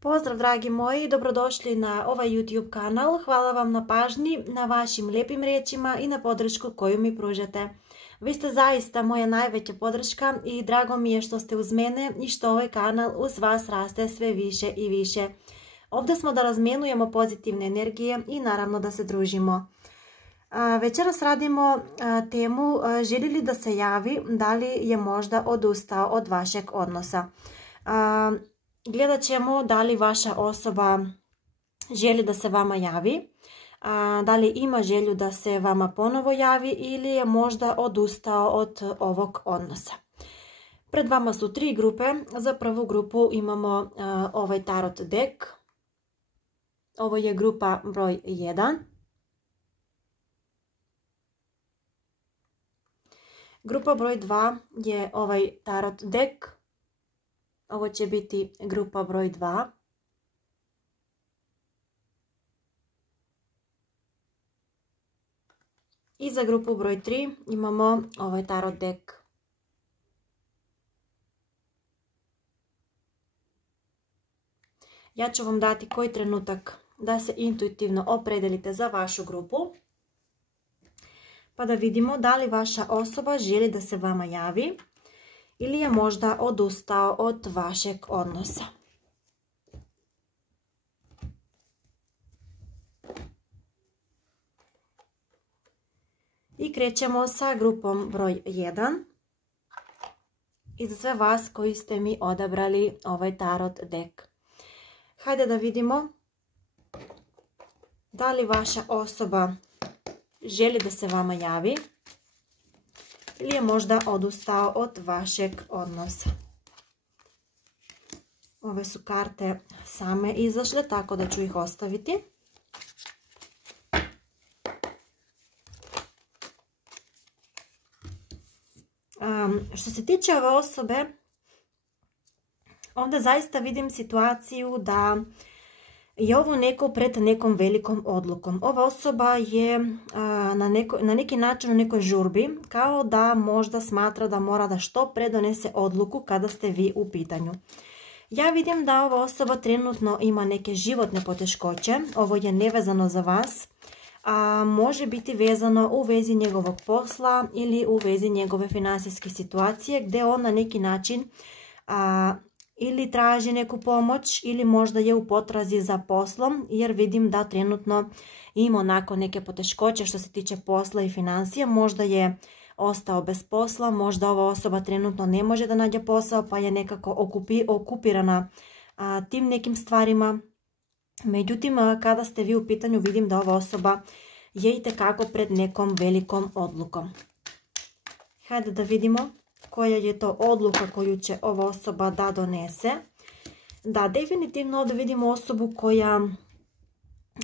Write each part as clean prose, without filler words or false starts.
Pozdrav dragi moji, dobrodošli na ovaj YouTube kanal. Hvala vam na pažnji, na vašim lijepim riječima i na podršku koju mi pružate. Vi ste zaista moja najveća podrška i drago mi je što ste uz mene i što ovaj kanal uz vas raste sve više i više. Ovdje smo da razmjenujemo pozitivne energije i naravno da se družimo. Večeras radimo temu želi li da se javi, da li je možda odustao od vašeg odnosa. Gledat ćemo da li vaša osoba želi da se vama javi, da li ima želju da se vama ponovo javi ili je možda odustao od ovog odnosa. Pred vama su 3 grupe. Za prvu grupu imamo ovaj tarot deck. Ovo je grupa broj 1. Grupa broj 2 je ovaj tarot deck. Ovo će biti grupa broj 2. I za grupu broj 3 imamo ovaj tarot deck. Ja ću vam dati koji trenutak da se intuitivno opredelite za vašu grupu. Pa da vidimo da li vaša osoba želi da se vama javi ili je možda odustao od vašeg odnosa. I krećemo sa grupom broj 1. I za sve vas koji ste mi odabrali ovaj tarot deck. Hajde da vidimo da li vaša osoba želi da se vama javi ili je možda odustao od vašeg odnosa. Ove su karte same izašle, tako da ću ih ostaviti. Što se tiče ove osobe, ovdje zaista vidim situaciju da je ovo neko pred nekom velikom odlukom. Ova osoba je na neki način u nekoj žurbi, kao da možda smatra da mora da što pre donese odluku kada ste vi u pitanju. Ja vidim da ova osoba trenutno ima neke životne poteškoće. Ovo je nevezano za vas. Može biti vezano u vezi njegovog posla ili u vezi njegove financijske situacije gdje on na neki način ili traži neku pomoć ili možda je u potrazi za poslom, jer vidim da trenutno ima onako neke poteškoće što se tiče posla i financija. Možda je ostao bez posla, možda ova osoba trenutno ne može da nađe posao pa je nekako okupirana tim nekim stvarima. Međutim, kada ste vi u pitanju, vidim da ova osoba je itekako pred nekom velikom odlukom. Hajde da vidimo koja je to odluka koju će ova osoba da donese. Da, definitivno ovdje vidimo osobu koja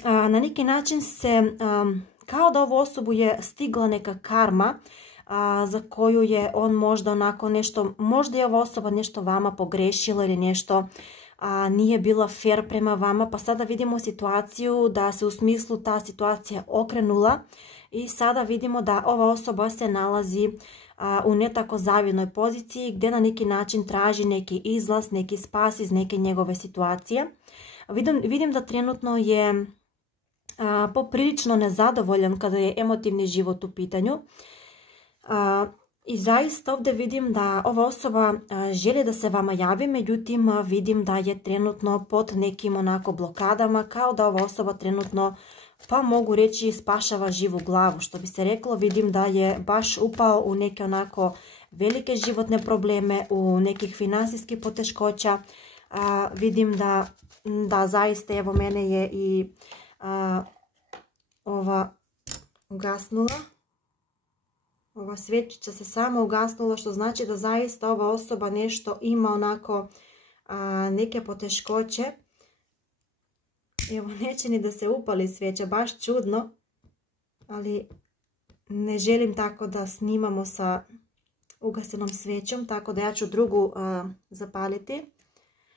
na neki način se, kao da ovu osobu je stigla neka karma za koju je on možda onako nešto, možda je ova osoba nešto vama pogrešila ili nešto nije bila fair prema vama, pa sada vidimo situaciju da se u smislu ta situacija okrenula i sada vidimo da ova osoba se nalazi u ne tako zavidnoj poziciji gdje na neki način traži neki izlaz, neki spas iz neke njegove situacije. Vidim da trenutno je poprilično nezadovoljan kada je emotivni život u pitanju. I zaista ovdje vidim da ova osoba želi da se vama javi, međutim vidim da je trenutno pod nekim onako blokadama, kao da ova osoba trenutno, pa mogu reći, spašava živu glavu, što bi se reklo. Vidim da je baš upao u neke onako velike životne probleme, u nekih financijskih poteškoća. Vidim da zaista, evo mene je i ova ugasnula. Ova svječica se sama ugasnula, što znači da zaista ova osoba nešto ima onako neke poteškoće. Evo, neće ni da se upali svijeća, baš čudno, ali ne želim tako da snimamo sa ugašenom svijećom, tako da ja ću drugu zapaliti.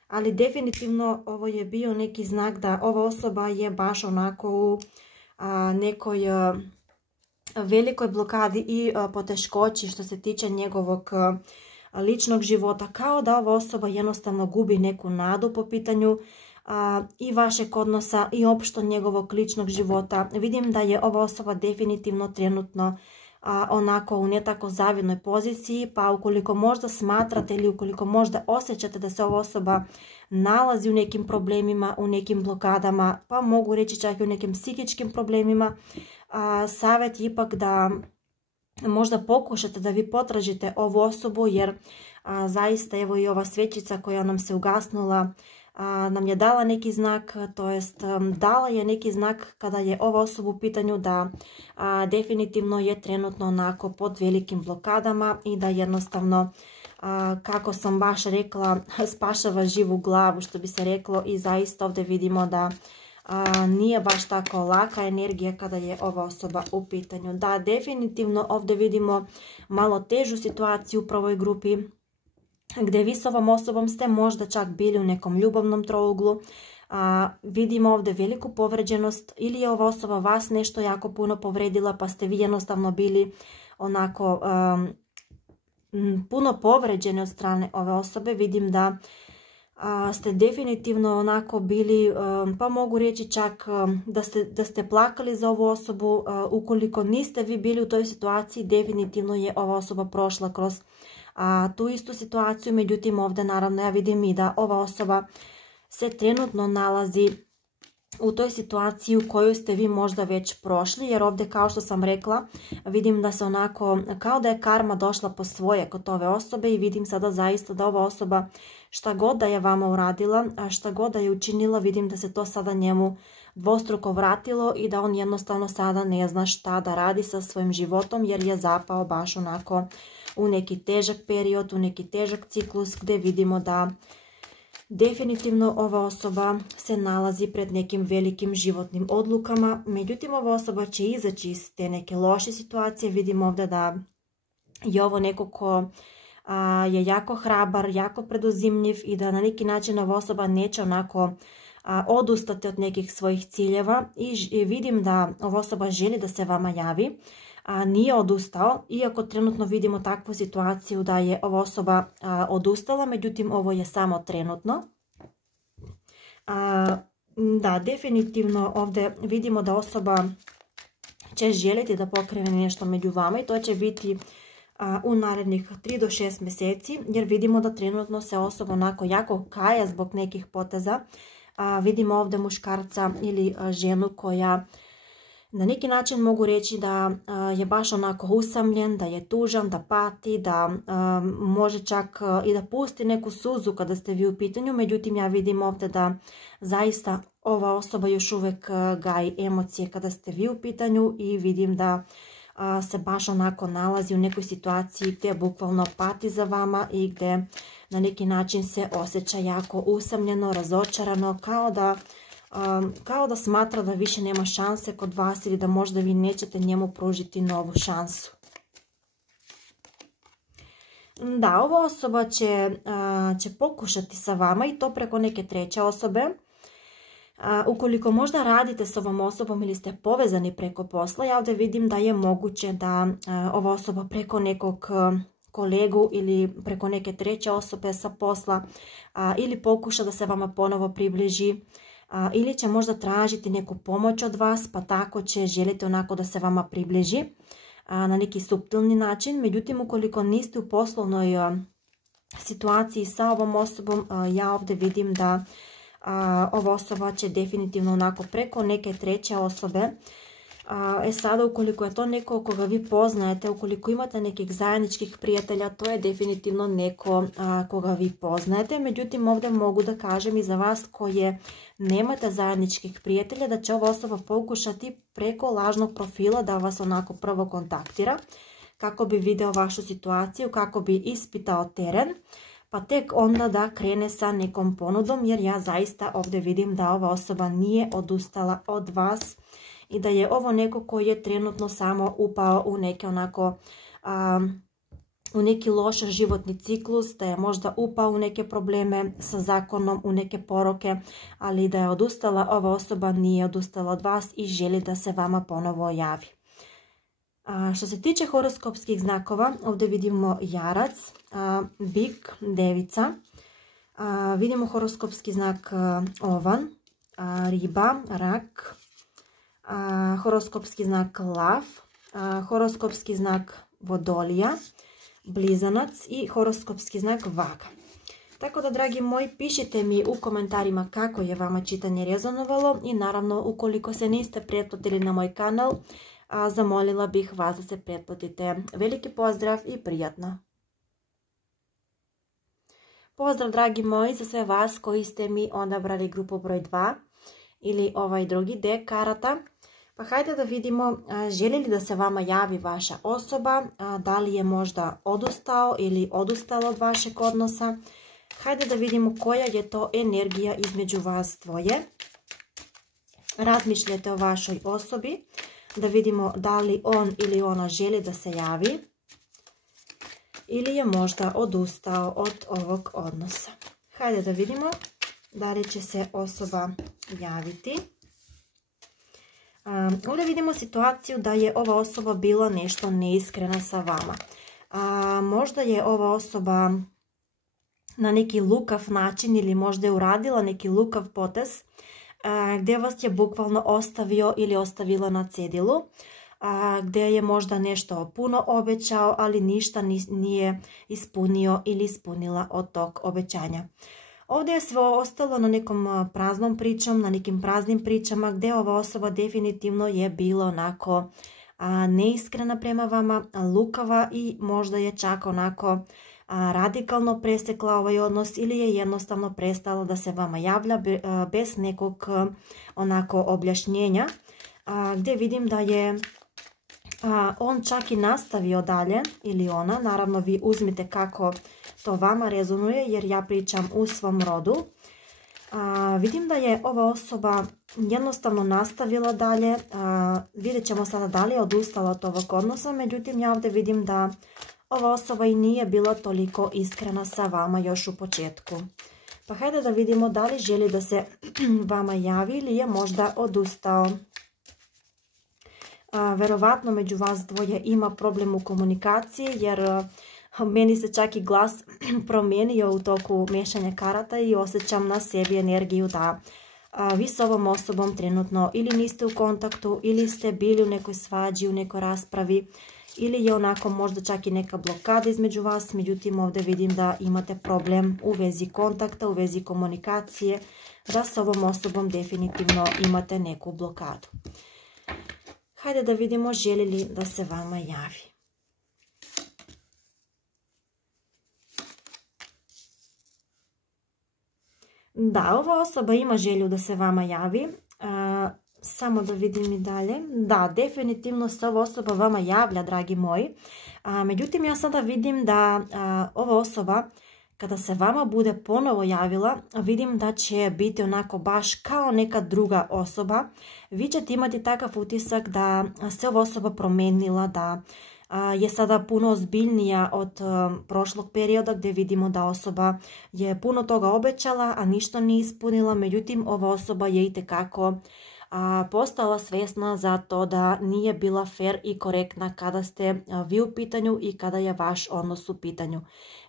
Ali definitivno ovo je bio neki znak da ova osoba je baš onako u nekoj velikoj blokadi i poteškoći što se tiče njegovog ličnog života, kao da ova osoba jednostavno gubi neku nadu po pitanju i vašeg odnosa i opšto njegovog ličnog života. Vidim da je ova osoba definitivno trenutno onako u ne tako zavidnoj poziciji, pa ukoliko možda smatrate ili ukoliko možda osjećate da se ova osoba nalazi u nekim problemima, u nekim blokadama, pa mogu reći čak i u nekim psihičkim problemima, savjet je ipak da možda pokušate da vi potražite ovu osobu, jer zaista evo i ova svećica koja nam se ugasnula nam je dala neki znak, to jest dala je neki znak kada je ova osoba u pitanju da definitivno je trenutno onako pod velikim blokadama i da jednostavno, kako sam baš rekla, spašava živu glavu, što bi se reklo, i zaista ovdje vidimo da nije baš tako laka energija kada je ova osoba u pitanju. Da, definitivno ovdje vidimo malo težu situaciju u prvoj grupi, gdje vi s ovom osobom ste možda čak bili u nekom ljubavnom trouglu. Vidimo ovdje veliku povređenost, ili je ova osoba vas nešto jako puno povredila, pa ste vi jednostavno bili onako puno povređeni od strane ove osobe. Vidim da ste definitivno onako bili, pa mogu reći čak da ste plakali za ovu osobu. Ukoliko niste vi bili u toj situaciji, definitivno je ova osoba prošla kroz tu istu situaciju. Međutim, ovdje naravno ja vidim i da ova osoba se trenutno nalazi u toj situaciji u kojoj ste vi možda već prošli, jer ovdje, kao što sam rekla, vidim da se onako, kao da je karma došla po svoje kod ove osobe, i vidim sada zaista da ova osoba, šta god da je vama uradila, a šta god da je učinila, vidim da se to sada njemu dvostruko vratilo i da on jednostavno sada ne zna šta da radi sa svojim životom, jer je zapao baš onako u neki težak period, u neki težak ciklus, gdje vidimo da definitivno ova osoba se nalazi pred nekim velikim životnim odlukama. Međutim, ova osoba će izaći iz te neke loše situacije. Vidimo ovdje da je ovo neko ko je jako hrabar, jako preduzimljiv, i da na neki način ova osoba neće onako odustati od nekih svojih ciljeva, i vidim da ova osoba želi da se vama javi. Nije odustao, iako trenutno vidimo takvu situaciju da je ova osoba odustala, međutim ovo je samo trenutno. Da, definitivno ovdje vidimo da osoba će željeti da pokrene nešto među vama, i to će biti u narednih 3 do 6 mjeseci, jer vidimo da trenutno se osoba onako jako kaja zbog nekih poteza. Vidimo ovdje muškarca ili ženu koja na neki način mogu reći da je baš onako usamljen, da je tužan, da pati, da može čak i da pusti neku suzu kada ste vi u pitanju. Međutim, ja vidim ovdje da zaista ova osoba još uvijek gaji emocije kada ste vi u pitanju, i vidim da se baš onako nalazi u nekoj situaciji gdje bukvalno pati za vama i gdje na neki način se osjeća jako usamljeno, razočarano, kao da smatra da više nema šanse kod vas, ili da možda vi nećete njemu pružiti novu šansu. Da, ova osoba će pokušati sa vama, i to preko neke treće osobe. Ukoliko možda radite s ovom osobom ili ste povezani preko posla, ja ovdje vidim da je moguće da ova osoba preko nekog kolegu ili preko neke treće osobe sa posla ili pokuša da se vama ponovo približi, ili će možda tražiti neku pomoć od vas, pa tako će želiti onako da se vama približi na neki suptilni način. Međutim, ukoliko niste u poslovnoj situaciji sa ovom osobom, ja ovdje vidim da ova osoba će definitivno onako preko neke treće osobe. Sada, ukoliko je to neko koga vi poznajete, ukoliko imate nekih zajedničkih prijatelja, to je definitivno neko koga vi poznajete. Međutim, ovdje mogu da kažem i za vas koje nemate zajedničkih prijatelja, da će ova osoba pokušati preko lažnog profila da vas onako prvo kontaktira, kako bi video vašu situaciju, kako bi ispitao teren, pa tek onda da krene sa nekom ponudom, jer ja zaista ovdje vidim da ova osoba nije odustala od vas i da je ovo neko koji je trenutno samo upao u neke onako u neki loš životni ciklus, da je možda upao u neke probleme sa zakonom, u neke poroke, ali da je odustala, ova osoba nije odustala od vas i želi da se vama ponovo javi. Što se tiče horoskopskih znakova, ovdje vidimo jarac, bik, devica, Vidimo horoskopski znak ovan, riba, rak, horoskopski znak lav, horoskopski znak vodolija, blizanac i horoskopski znak vaga. Tako da, dragi moji, pišite mi u komentarima kako je vama čitanje rezonovalo i naravno ukoliko se niste pretplatili na moj kanal, zamolila bih vas da se pretplatite. Veliki pozdrav i prijatno! Pozdrav, dragi moji, za sve vas koji ste mi odabrali grupu broj 2 ili ovaj drugi dek karata. Pa hajde da vidimo želi li da se vama javi vaša osoba, da li je možda odustao ili odustala od vašeg odnosa. Hajde da vidimo koja je to energija između vas dvoje. Razmišljajte o vašoj osobi, da vidimo da li on ili ona želi da se javi ili je možda odustao od ovog odnosa. Hajde da vidimo da li će se osoba javiti. Ovdje vidimo situaciju da je ova osoba bila nešto neiskrena sa vama. Možda je ova osoba na neki lukav način ili možda je uradila neki lukav potez gdje vas je bukvalno ostavio ili ostavila na cedilu, gdje je možda nešto puno obećao, ali ništa nije ispunio ili ispunila od tog obećanja. Ovdje je sve ostalo na nekom praznom pričom, na nekim praznim pričama gdje ova osoba definitivno je bila onako neiskrena prema vama, lukava i možda je čak onako radikalno presekla ovaj odnos ili je jednostavno prestala da se vama javlja bez nekog onako objašnjenja, gdje vidim da je on čak i nastavio dalje ili ona. Naravno, vi uzmite kako to vama rezonuje jer ja pričam u svom rodu. Vidim da je ova osoba jednostavno nastavila dalje. Vidjet ćemo sada da li je odustala od ovog odnosa, međutim ja ovdje vidim da ova osoba i nije bila toliko iskrena sa vama još u početku. Pa hajde da vidimo da li želi da se vama javi ili je možda odustao. Verovatno među vas dvoje ima problem u komunikaciji jer meni se čak i glas promijenio u toku mešanja karata i osjećam na sebi energiju da vi s ovom osobom trenutno ili niste u kontaktu ili ste bili u nekoj svađi, u nekoj raspravi ili je onako možda čak i neka blokada između vas. Međutim, ovdje vidim da imate problem u vezi kontakta, u vezi komunikacije, da s ovom osobom definitivno imate neku blokadu. Hajde da vidimo želi li da se vama javi. Da, ova osoba ima želju da se vama javi. Samo da vidim i dalje. Da, definitivno se ova osoba vama javlja, dragi moji. Međutim, ja sada vidim da ova osoba, kada se vama bude ponovo javila, vidim da će biti onako baš kao neka druga osoba. Vi ćete imati takav utisak da se ova osoba promijenila, da je sada puno ozbiljnija od prošlog perioda gdje vidimo da osoba je puno toga obećala, a ništa nije ispunila. Međutim, ova osoba je itekako postala svjesna za to da nije bila fer i korektna kada ste vi u pitanju i kada je vaš odnos u pitanju.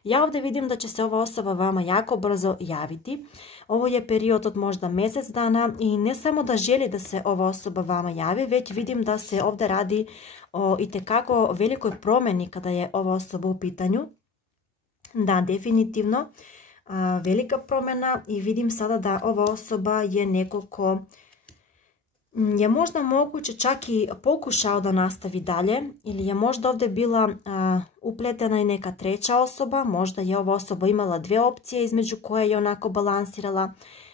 Ja ovdje vidim da će se ova osoba vama jako brzo javiti. Ovo je period od možda mjesec dana i ne samo da želi da se ova osoba vama javi, već vidim da se ovdje radi o itekako velikoj promjeni kada je ova osoba u pitanju. Da, definitivno velika promjena i vidim sada da ova osoba je neko ko je možda moguće čak i pokušao da nastavi dalje ili je možda ovdje bila upletena i neka treća osoba. Možda je ova osoba imala dvije opcije između koje je onako balansirala.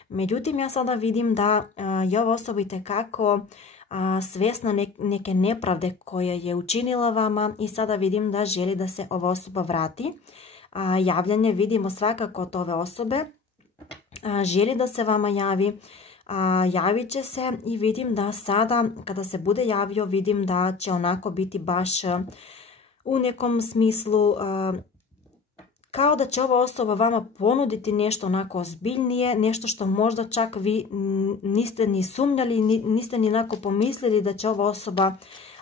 Međutim, ja sada vidim da je ova osoba itekako svjesna neke nepravde koje je učinila vama i sada vidim da želi da se ova osoba vrati. Javljanje vidimo svakako od ove osobe. Želi da se vama javi. Javit će se i vidim da sada kada se bude javio vidim da će onako biti baš u nekom smislu kao da će ova osoba vama ponuditi nešto onako ozbiljnije, nešto što možda čak vi niste ni sumnjali, niste ni onako pomislili da će ova osoba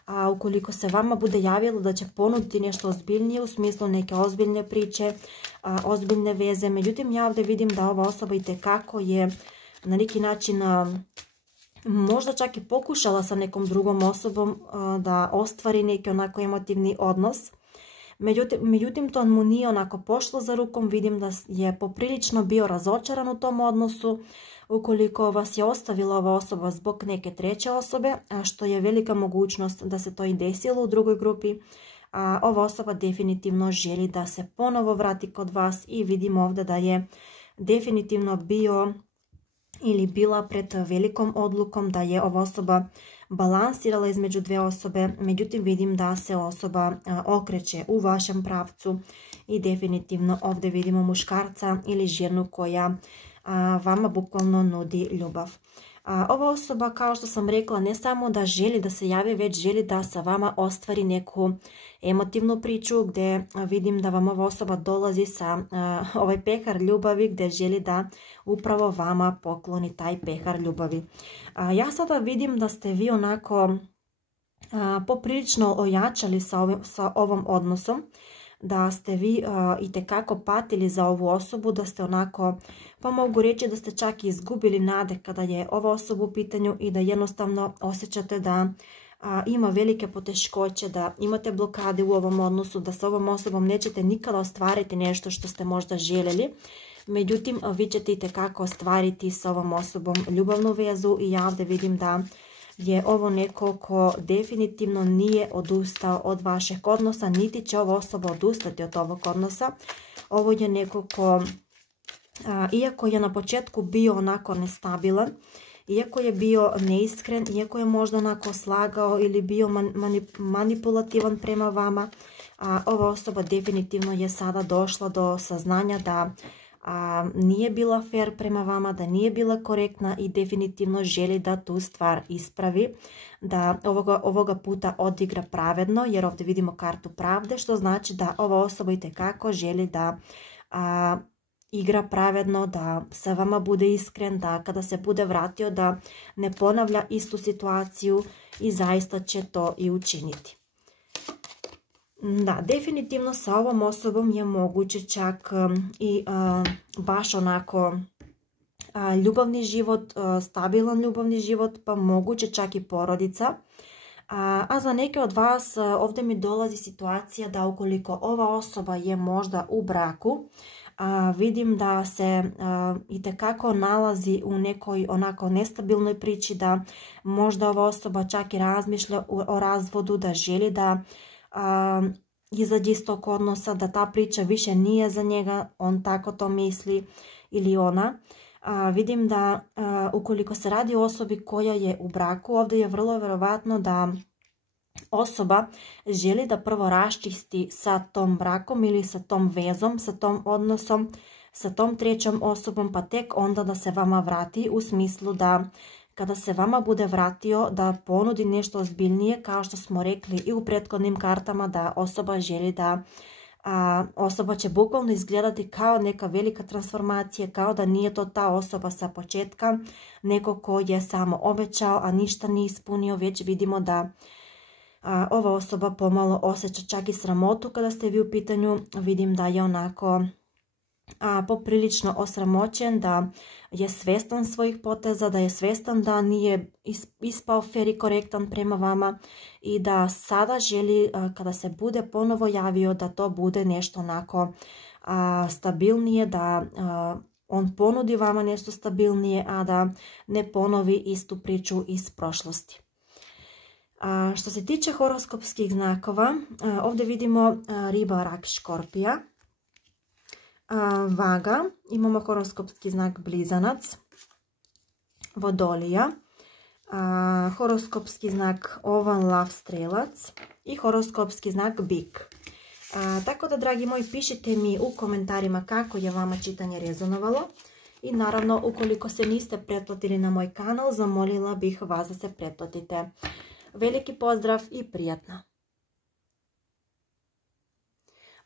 a ukoliko se vama bude javilo da će ponuditi nešto ozbiljnije u smislu neke ozbiljne priče, ozbiljne veze. Međutim, ja ovdje vidim da ova osoba itekako je na neki način možda čak i pokušala sa nekom drugom osobom da ostvari neki onako emotivni odnos. Međutim, to mu nije onako pošlo za rukom. Vidim da je poprilično bio razočaran u tom odnosu. Ukoliko vas je ostavila ova osoba zbog neke treće osobe, a što je velika mogućnost da se to i desilo u drugoj grupi, ova osoba definitivno želi da se ponovo vrati kod vas i vidim ovdje da je definitivno bio ili bila pred velikom odlukom, da je ova osoba balansirala između dve osobe. Međutim, vidim da se osoba okreće u vašem pravcu i definitivno ovdje vidimo muškarca ili ženu koja vama bukvalno nudi ljubav. Ova osoba, kao što sam rekla, ne samo da želi da se javi, već želi da sa vama ostvari neku emotivnu priču, gdje vidim da vam ova osoba dolazi sa ovaj pehar ljubavi, gdje želi da upravo vama pokloni taj pehar ljubavi. Ja sada vidim da ste vi onako poprilično ojačali sa ovom odnosom, da ste vi itekako patili za ovu osobu, da ste onako, pa mogu reći da ste čak i izgubili nade kada je ova osoba u pitanju i da jednostavno osjećate da ima velike poteškoće, da imate blokade u ovom odnosu, da s ovom osobom nećete nikada ostvariti nešto što ste možda željeli. Međutim, vi ćete itekako ostvariti s ovom osobom ljubavnu vezu i ja ovdje vidim da je ovo neko ko definitivno nije odustao od vašeg odnosa, niti će ova osoba odustati od ovog odnosa. Ovo je neko ko, iako je na početku bio onako nestabilan, iako je bio neiskren, iako je možda onako slagao ili bio manipulativan prema vama, ova osoba definitivno je sada došla do saznanja da nije bila fair prema vama, da nije bila korektna i definitivno želi da tu stvar ispravi, da ovoga puta odigra pravedno, jer ovdje vidimo kartu pravde, što znači da ova osoba itekako želi da igra pravedno, da sa vama bude iskren, da kada se bude vratio da ne ponavlja istu situaciju i zaista će to i učiniti. Da, definitivno sa ovom osobom je moguće čak i baš onako ljubavni život, stabilan ljubavni život, pa moguće čak i porodica. A za neke od vas ovdje mi dolazi situacija da ukoliko ova osoba je možda u braku, vidim da se itekako nalazi u nekoj onako nestabilnoj priči, da možda ova osoba čak i razmišlja o razvodu, da želi da izađe iz tog odnosa, da ta priča više nije za njega, on tako to misli ili ona. Vidim da ukoliko se radi o osobi koja je u braku, ovdje je vrlo vjerovatno da osoba želi da prvo raščisti sa tom brakom ili sa tom vezom, sa tom odnosom, sa tom trećom osobom, pa tek onda da se vama vrati, u smislu da kada se vama bude vratio da ponudi nešto ozbiljnije, kao što smo rekli i u prethodnim kartama, da osoba želi da osoba će bukvalno izgledati kao neka velika transformacija, kao da nije to ta osoba sa početka, neko ko je samo obećao, a ništa nije ispunio, već vidimo da ova osoba pomalo osjeća čak i sramotu kada ste vi u pitanju. Vidim da je onako poprilično osramoćen, da je svjestan svojih poteza, da je svjestan da nije ispao fer i korektan prema vama i da sada želi kada se bude ponovo javio da to bude nešto onako stabilnije, da on ponudi vama nešto stabilnije, a da ne ponovi istu priču iz prošlosti. Što se tiče horoskopskih znakova, ovdje vidimo riba, rak, škorpija. Vaga, imamo horoskopski znak blizanac, vodolija, horoskopski znak ovan, lav, strelac i horoskopski znak bik. Tako da, dragi moji, pišite mi u komentarima kako je vama čitanje rezonovalo i naravno ukoliko se niste pretplatili na moj kanal, zamolila bih vas da se pretplatite. Veliki pozdrav i prijatno!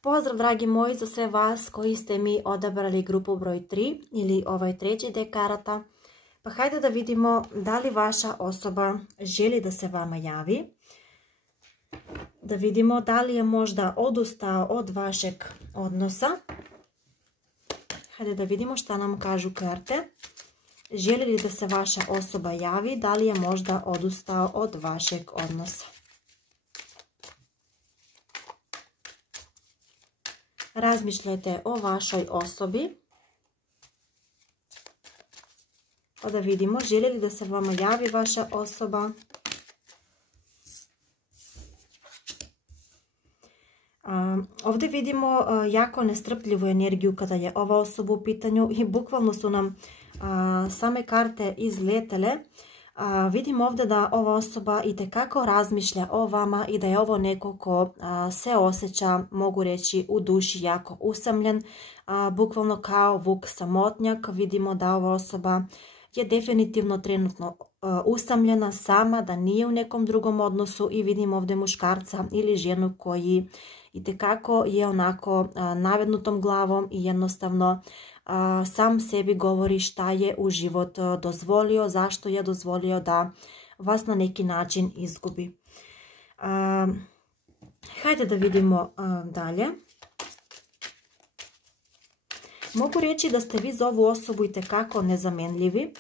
Pozdrav, dragi moji, za sve vas koji ste mi odabrali grupu broj 3 ili ovaj treći dek karata. Pa hajde da vidimo da li vaša osoba želi da se vama javi. Da vidimo da li je možda odustao od vašeg odnosa. Hajde da vidimo šta nam kažu karte. Želi li da se vaša osoba javi, da li je možda odustao od vašeg odnosa? Razmišljajte o vašoj osobi. Pa da vidimo, želi li da se vama javi vaša osoba? Ovdje vidimo jako nestrpljivu energiju kada je ova osoba u pitanju i bukvalno su nam same karte izletele. Vidim ovdje da ova osoba itekako razmišlja o vama i da je ovo neko ko se osjeća, mogu reći, u duši jako usamljen, bukvalno kao vuk samotnjak. Vidimo da ova osoba je definitivno trenutno usamljena, sama, da nije u nekom drugom odnosu i vidim ovdje muškarca ili ženu koji itekako je onako navednutom glavom i jednostavno sam sebi govori šta je u život dozvolio, zašto je dozvolio da vas na neki način izgubi. Hajde da vidimo dalje. Mogu reći da ste vi za ovu osobu itekako nezamenljivi,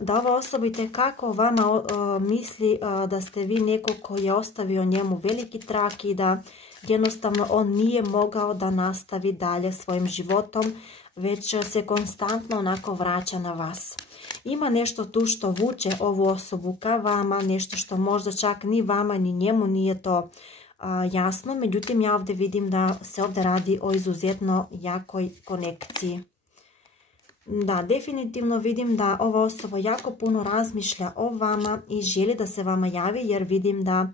da ova osoba itekako vama misli da ste vi neko koji je ostavio njemu veliki trag i da jednostavno on nije mogao da nastavi dalje svojim životom, već se konstantno onako vraća na vas. Ima nešto tu što vuče ovu osobu ka vama, nešto što možda čak ni vama ni njemu nije to jasno, međutim ja ovdje vidim da se ovdje radi o izuzetno jakoj konekciji. Da, definitivno vidim da ova osoba jako puno razmišlja o vama i želi da se vama javi, jer vidim da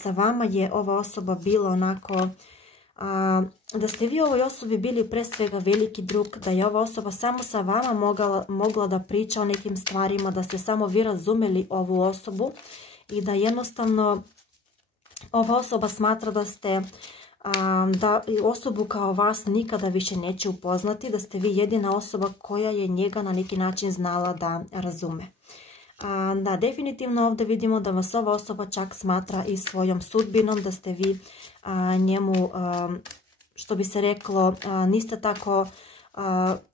sa vama je ova osoba bila onako, da ste vi ovoj osobi bili pre svega veliki drug, da je ova osoba samo sa vama mogla da priča o nekim stvarima, da ste samo vi razumeli ovu osobu i da jednostavno ova osoba smatra da ste da osobu kao vas nikada više neće upoznati, da ste vi jedina osoba koja je njega na neki način znala da razume. Da, definitivno ovdje vidimo da vas ova osoba čak smatra i svojom sudbinom, da ste vi njemu, što bi se reklo, niste tako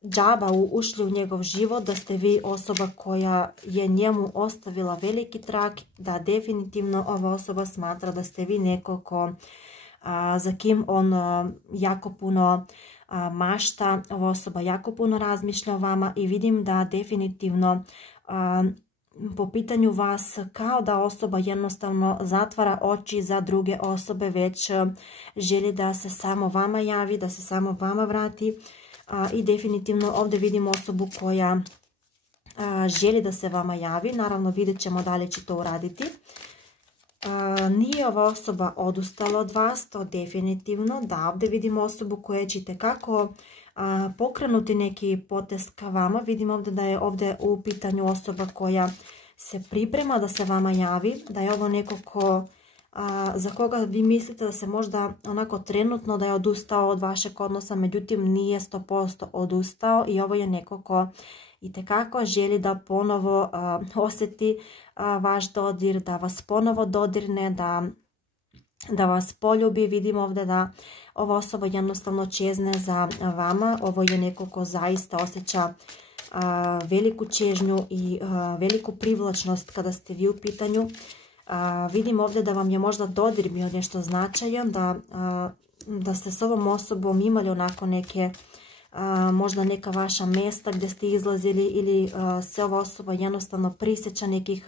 džaba ušli u njegov život, da ste vi osoba koja je njemu ostavila veliki trag, da definitivno ova osoba smatra da ste vi neko ko za kim on jako puno mašta, ova osoba jako puno razmišlja o vama i vidim da definitivno po pitanju vas kao da osoba jednostavno zatvara oči za druge osobe, već želi da se samo vama javi, da se samo vama vrati i definitivno ovdje vidimo osobu koja želi da se vama javi. Naravno vidjet ćemo da li će to uraditi. Nije ova osoba odustala od vas, to definitivno. Da, ovdje vidimo osobu koja će itekako pokrenuti neki potez ka vama. Vidimo ovdje da je ovdje u pitanju osoba koja se priprema da se vama javi, da je ovo neko za koga vi mislite da se možda onako trenutno da je odustao od vašeg odnosa, međutim nije 100% odustao i ovo je neko ko itekako želi da ponovo osjeti vaš dodir, da vas ponovo dodirne, da vas poljubi. Vidimo ovdje da ova osoba jednostavno čezne za vama. Ovo je neko ko zaista osjeća veliku čežnju i veliku privlačnost kada ste vi u pitanju. Vidim ovdje da vam je možda dodir bio nešto značajan, da ste s ovom osobom imali onako neke, možda neka vaša mjesta gdje ste izlazili ili se ova osoba jednostavno prisjeća nekih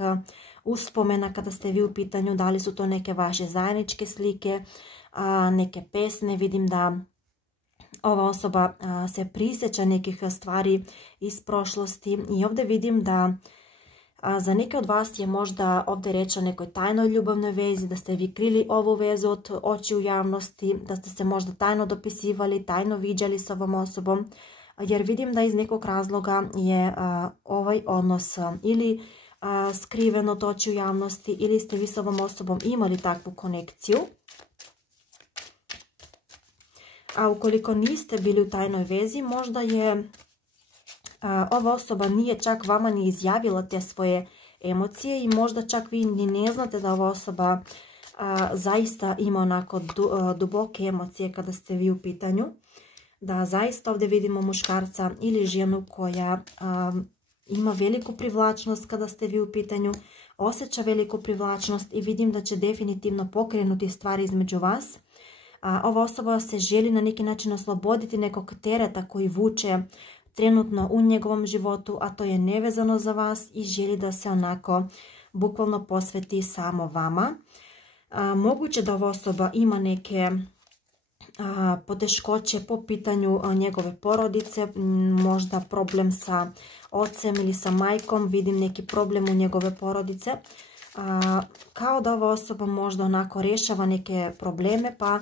uspomena kada ste vi u pitanju, da li su to neke vaše zajedničke slike, neke pesme. Vidim da ova osoba se prisjeća nekih stvari iz prošlosti i ovdje vidim da za neke od vas je možda ovdje reč o nekoj tajnoj ljubavnoj vezi, da ste vi krili ovu vezu od očiju javnosti, da ste se možda tajno dopisivali, tajno viđali s ovom osobom, jer vidim da iz nekog razloga je ovaj odnos ili skriven od očiju javnosti ili ste vi s ovom osobom imali takvu konekciju. A ukoliko niste bili u tajnoj vezi, možda je ova osoba nije čak vama ni izjavila te svoje emocije i možda čak vi ni ne znate da ova osoba zaista ima onako duboke emocije kada ste vi u pitanju. Da zaista ovdje vidimo muškarca ili ženu koja ima veliku privlačnost kada ste vi u pitanju, osjeća veliku privlačnost i vidim da će definitivno pokrenuti stvari između vas. Ova osoba se želi na neki način osloboditi nekog tereta koji vuče trenutno u njegovom životu, a to je nevezano za vas i želi da se onako bukvalno posveti samo vama. Moguće da ova osoba ima neke poteškoće po pitanju njegove porodice, možda problem sa ocem ili sa majkom, vidim neki problem u njegove porodice. Kao da ova osoba možda onako rješava neke probleme, pa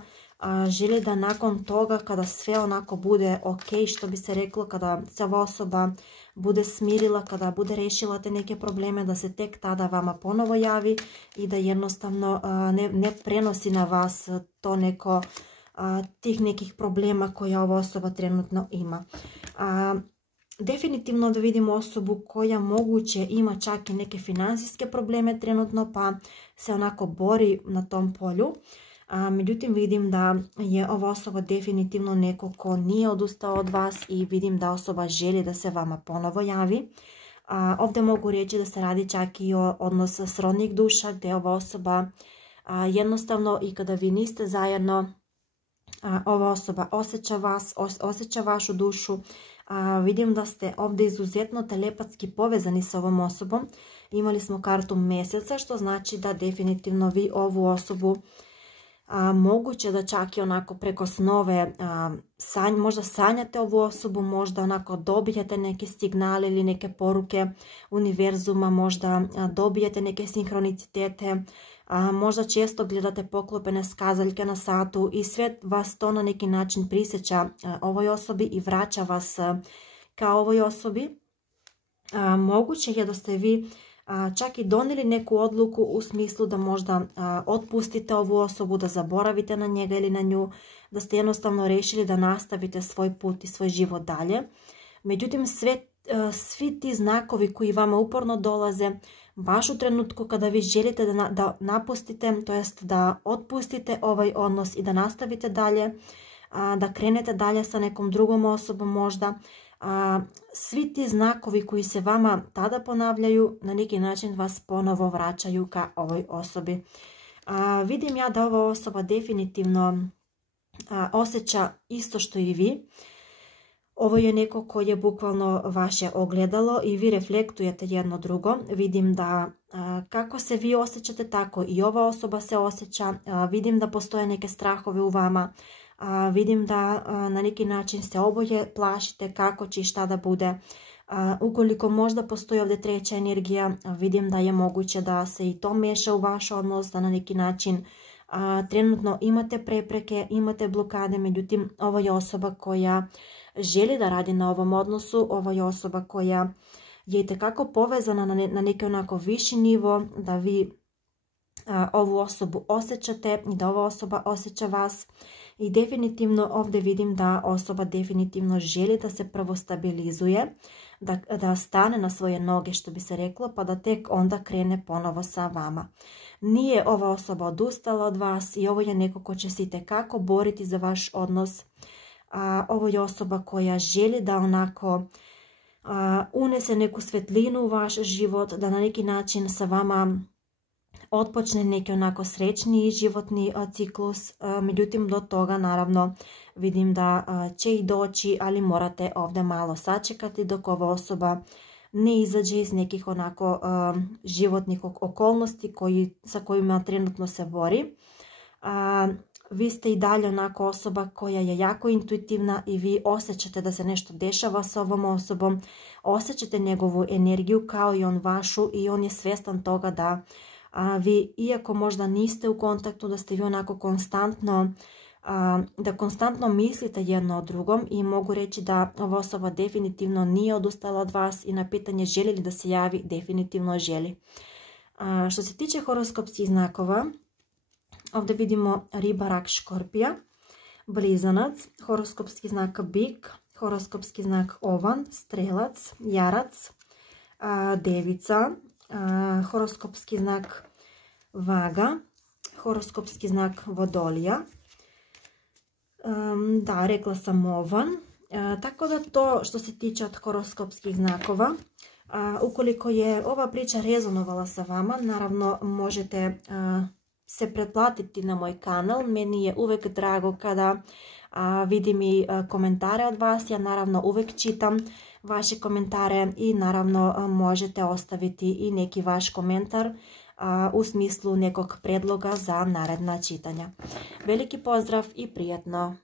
želi da nakon toga kada sve onako bude ok, što bi se reklo, kada se ova osoba bude smirila, kada bude riješila te neke probleme, da se tek tada vama ponovo javi i da jednostavno ne prenosi na vas to neko tih nekih problema koje ova osoba trenutno ima. Definitivno da vidimo osobu koja moguće ima čak i neke financijske probleme trenutno, pa se onako bori na tom polju. Međutim, vidim da je ova osoba definitivno neko ko nije odustao od vas i vidim da osoba želi da se vama ponovo javi. Ovdje mogu reći da se radi čak i o odnosu srodnih duša, gdje ova osoba jednostavno i kada vi niste zajedno, ova osoba osjeća vas, osjeća vašu dušu. Vidim da ste ovdje izuzetno telepatski povezani sa ovom osobom. Imali smo kartu mjeseca, što znači da definitivno vi ovu osobu moguće da čak i onako preko snove možda sanjate ovu osobu, možda onako dobijete neke signale ili neke poruke univerzuma, možda dobijete neke sinhronicitete, možda često gledate poklopene skazaljke na satu i sve vas to na neki način prisjeća ovoj osobi i vraća vas ka ovoj osobi. Moguće je da ste vi čak i donijeli neku odluku u smislu da možda otpustite ovu osobu, da zaboravite na njega ili na nju, da ste jednostavno rešili da nastavite svoj put i svoj život dalje. Međutim, svi ti znakovi koji vama uporno dolaze, baš u trenutku kada vi želite da napustite, to jest da otpustite ovaj odnos i da nastavite dalje, da krenete dalje sa nekom drugom osobom možda, svi ti znakovi koji se vama tada ponavljaju na neki način vas ponovo vraćaju ka ovoj osobi. Vidim ja da ova osoba definitivno osjeća isto što i vi. Ovo je neko koji je bukvalno vaše ogledalo i vi reflektujete jedno drugo. Vidim da kako se vi osjećate, tako i ova osoba se osjeća. Vidim da postoje neke strahove u vama. Vidim da na neki način se oboje plašite kako će i šta da bude. Ukoliko možda postoji ovdje treća energija, vidim da je moguće da se i to meša u vaš odnos, da na neki način trenutno imate prepreke, imate blokade, međutim ovo je osoba koja želi da radi na ovom odnosu, ovo je osoba koja je itekako povezana na neki onako viši nivo, da vi ovu osobu osjećate i da ova osoba osjeća vas. I definitivno ovdje vidim da osoba definitivno želi da se prvo stabilizuje, da stane na svoje noge, što bi se reklo, pa da tek onda krene ponovo sa vama. Nije ova osoba odustala od vas i ovo je neko ko će se itekako boriti za vaš odnos. Ovo je osoba koja želi da onako unese neku svetlinu u vaš život, da na neki način sa vama otpočne neki onako srećniji životni ciklus. Međutim, do toga naravno vidim da će i doći, ali morate ovdje malo sačekati dok ova osoba ne izađe iz nekih onako životnih okolnosti sa kojima trenutno se bori. Vi ste i dalje onako osoba koja je jako intuitivna i vi osjećate da se nešto dešava s ovom osobom. Osjećate njegovu energiju kao i on vašu i on je svjestan toga da vi, iako možda niste u kontaktu, da ste vi onako konstantno mislite jedno o drugom i mogu reći da ova osoba definitivno nije odustala od vas i na pitanje želi li da se javi, definitivno želi. Što se tiče horoskopskih znakova, ovdje vidimo Riba, Rak, Škorpija, Blizanac, horoskopski znak Bik, horoskopski znak Ovan, Strelac, Jarac, Devica, horoskopski znak Vaga, horoskopski znak Vodolija. Da, rekla sam Ovan. Tako da to što se tiče od horoskopskih znakova. Ukoliko je ova priča rezonovala sa vama, naravno možete se pretplatiti na moj kanal. Meni je uvek drago kada vidim i komentare od vas. Ja naravno uvek čitam vaše komentare i naravno možete ostaviti i neki vaš komentar u smislu nekog predloga za naredna čitanja. Veliki pozdrav i prijatno!